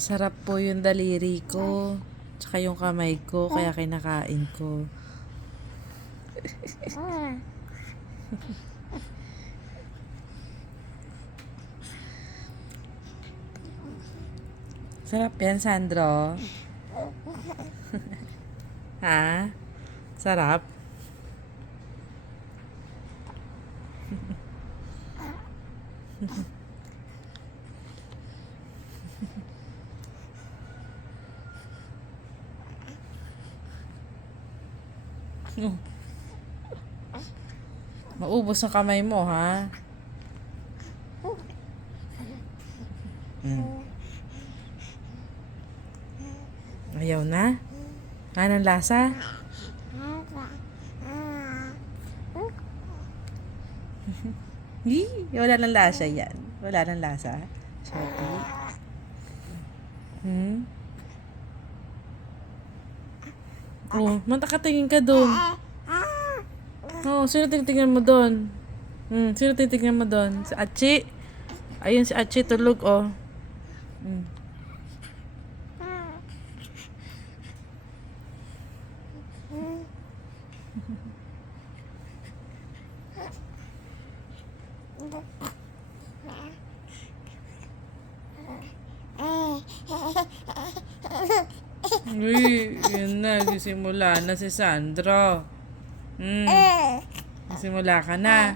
Sarap po yung daliri ko. Tsaka yung kamay ko, kaya kinakain ko. Sarap yan, Sandro. Ha? Sarap? Maubos ang kamay mo, ha? Ayaw na? Anong lasa? Wala nang lasa yan. Wala nang lasa. Sorry. Oh, matakatingin ka doon. Oh, sino titingnan mo doon? Sino titingnan mo doon? Si Achi. Ayun si Achi tulog, oh. Uy, yun na. Nagsimula na si Sandro. Nagsimula ka na.